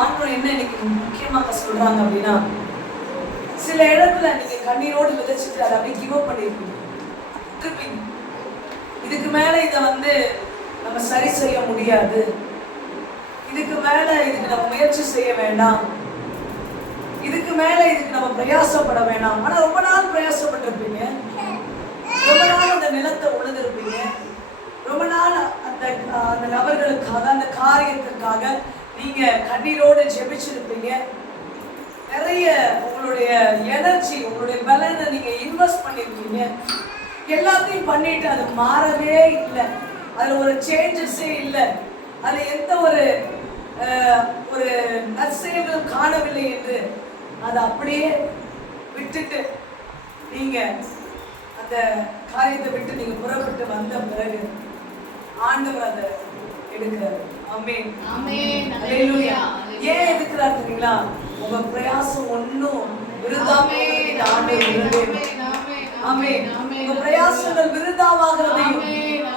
ஆண்டவர் என்ன இன்னைக்கு முக்கியமாக சொல்றாங்க அப்படின்னா, சில இடத்துல நீங்க கண்ணீரோடு விதைச்சிட்டு அதை அப்படியே கிவ் அப் பண்ணிருப்பீங்க. இதுக்கு மேல இதை நம்ம சரி செய்ய முடியாது, இதுக்கு மேல இதுக்கு நம்ம முயற்சி செய்ய வேண்டாம், இதுக்கு மேல இதுக்கு நம்ம பிரயாசப்பட வேண்டாம். ஆனா ரொம்ப நாள் பிரயாசப்பட்டிருப்பீங்க, ரொம்ப நாள் அந்த நிலத்தை உழுதுருப்பீங்க, ரொம்ப நாள் அந்த நபர்களுக்காக அந்த காரியத்திற்காக நீங்க கண்ணீரோடு ஜெபிச்சிருப்பீங்க. நிறைய உங்களுடைய எனர்ஜி, உங்களுடைய பலனை நீங்க இன்வெஸ்ட் பண்ணிருக்கீங்க. எல்லாத்தையும் பண்ணிட்டு அது மாறவே இல்லை, அதுல ஒரு சேஞ்சஸே இல்லை, அதுல எந்த ஒரு நற்செயல்களும் காணவில்லை என்று அதை அப்படியே விட்டுட்டு நீங்க அந்த காரியத்தை விட்டு நீங்க புறப்பட்டு வந்த பிறகு ஆண்டவர் அதை எடுக்கிறார். ஆமென், ஆமென், ஹல்லேலூயா. ஏன் எடுக்கிறார் தெரியுங்களா? உங்க பிரயாசம் ஒன்றும் விருதாவே ஆண்டவர். ஆமென். உங்க பிரயாசங்கள் விருதாவாகிறதையும்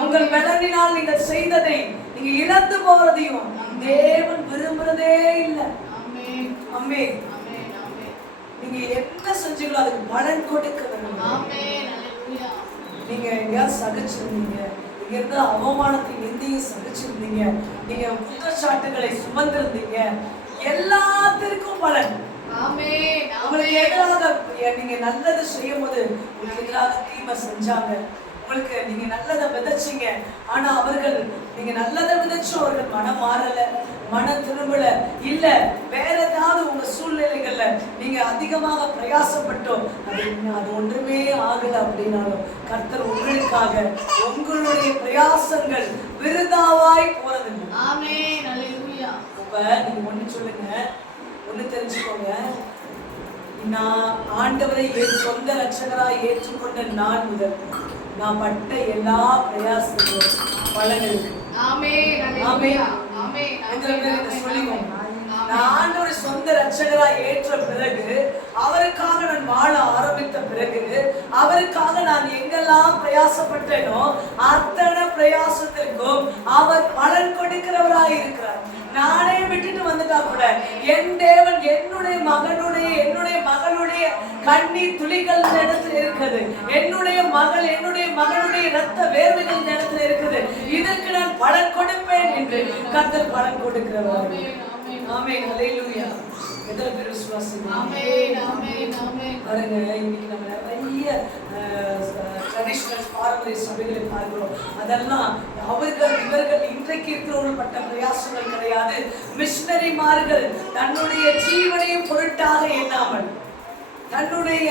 உங்கள் பலனினால் நீங்கள் செய்ததை நீங்க இழந்து போறதையும் தேவன் விரும்புறதே இல்லை. ஆமென். நீங்க என்ன செஞ்சீங்களோ அதுக்கு பலன் கொடுக்க வேண்டும். நீங்க எங்கேயாவது சகிச்சிருந்தீங்க, நீங்க இருந்த அவமானத்தை எந்தையும் சகிச்சிருந்தீங்க, நீங்க குற்றச்சாட்டுகளை சுமந்திருந்தீங்க, எல்லாத்திற்கும் பலன். உங்களுக்கு எதிராக நீங்க நல்லது செய்யும் போது உங்களுக்கு எதிராக தீமை செஞ்சாங்க, உங்களுக்கு நீங்க நல்லதை விதைச்சீங்க, ஆனா அவர்கள் நீங்க நல்லதை விதைச்சும் அவர்கள் மனம் மாறல, மனம் திரும்பல, இல்ல வேற ஏதாவது உங்க சூழ்நிலைகள்ல நீங்க அதிகமாக பிரயாசப்பட்டோம் அது ஒன்றுமே ஆகல அப்படின்னாலும் கர்த்தர் உங்களுக்காக உங்களுடைய பிரயாசங்கள் விருதாவாய் போறது. அப்ப நீங்க ஒண்ணு சொல்லுங்க, ஒண்ணு தெரிஞ்சுக்கோங்க, நான் ஆண்டவரை என் சொந்த ரட்சகராய் ஏற்றுக்கொண்ட நாள் முதல் நான் பட்ட எல்லா பிரயாசங்களும் பலன் இருக்கு. நான் ஆண்டவரை சொந்த ரட்சகராய் ஏற்ற பிறகு, அவருக்காக நான் வாழ ஆரம்பித்த பிறகு, அவருக்காக நான் எங்கெல்லாம் பிரயாசப்பட்டேனோ அத்தனை பிரயாசத்திற்கும் அவர் பலன் கொடுக்கிறவராய் இருக்கிறார். நானே விட்டுட்டு வந்துட்டா கூட என் தேவன் என்னுடைய மகளுடைய கண்ணீர் துளிகள் இடத்துல இருக்குது, என்னுடைய மகனுடைய ரத்த வேர்வைகள் இடத்துல இருக்குது, இதற்கு நான் பலன் கொடுப்பேன் என்று கர்த்தர் பலன் கொடுக்கிறவர். ஆமென், ஹல்லேலூயா. எத்தனை பேர் விசுவாசிங்க? பாருங்க, இன்னைக்கு நம்ம நிறைய ட்ரெடிஷனல் பாரம்பரிய சபைகளை பார்க்கிறோம். அதெல்லாம் இவர்கள் இன்றைக்கு இருக்கிறவர்கள் பட்ட பிரயாசங்கள் கிடையாது. மிஷனரிமார்கள் தன்னுடைய ஜீவனையும் பொருட்டாக எண்ணாமல் தன்னுடைய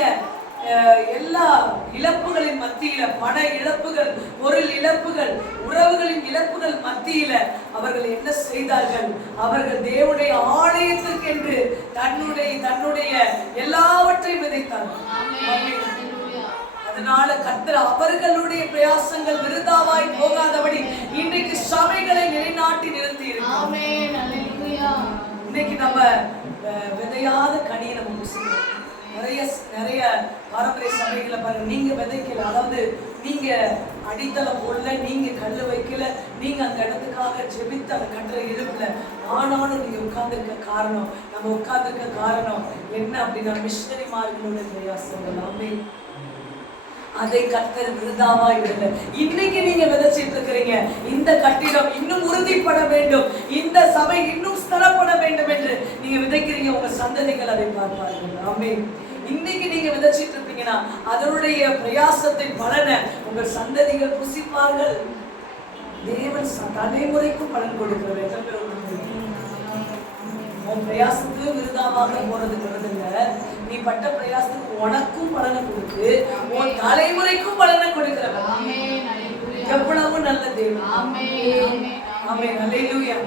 எல்லா இழப்புகளின் மத்தியில, பண இழப்புகள், பொருள் இழப்புகள், உறவுகளின் இழப்புகள் மத்தியில அவர்கள் என்ன செய்தார்கள்? அவர்கள் தேவனுடைய ஆலயத்துக்கு என்று தன்னுடைய எல்லாவற்றையும் விதைத்தார்கள். அதனால கர்த்தர் அவர்களுடைய பிரயாசங்கள் விருதாவாய் போகாதபடி இன்றைக்கு சபைகளை நிலைநாட்டி நிறுத்தி இருக்கிறார். இன்னைக்கு நம்ம விதையாத கனியை நம்ம புசிக்கிறோம். நிறைய பாரம்பரிய சபைகளை பாருங்க, நீங்க விதைக்கல, அதாவது நீங்க அடித்தளம் போடல, நீங்க கல்லு வைக்கல, நீங்க அந்த இடத்துக்காக ஜெபித்து அந்த கட்டளை எழுப்பல, ஆனாலும் நீங்க உட்கார்ந்துருக்க காரணம், நம்ம உட்கார்ந்துருக்க காரணம் என்ன அப்படின்னா மிஷனரிமார்களோட பிரயாசங்கள். ஆமென். அதை கர்த்தர் விருதாவாய் விடல. இன்னைக்கு நீங்க விதைச்சிட்டு இருக்கிறீங்க, இந்த கட்டிடம் இன்னும் உறுதிப்பட வேண்டும், இந்த சபை இன்னும் ஸ்திரப்பட வேண்டும் என்று நீங்க விதைக்கிறீங்க. உங்க சந்ததிகள் அதை பார்ப்பார்கள். ஆமென். இன்னைக்கு நீங்க விதைச்சிட்டு இருப்பீங்கன்னா அதனுடைய பிரயாசத்தின் பலனை உங்கள் சந்ததிகள் புசிப்பார்கள். தேவன் தலைமுறைக்கும் பலன் கொடுக்கிறார். உன் பிரயாசத்துக்கு விருதாவாக போறதுங்கிறது இல்ல, நீ பட்ட பிரயாசத்துக்கு உனக்கும் பலனை கொடுத்து உன் தலைமுறைக்கும் பலனை கொடுக்கிறவர். எவ்வளவு நல்ல தேவன். ஆமென், ஹல்லேலூயா.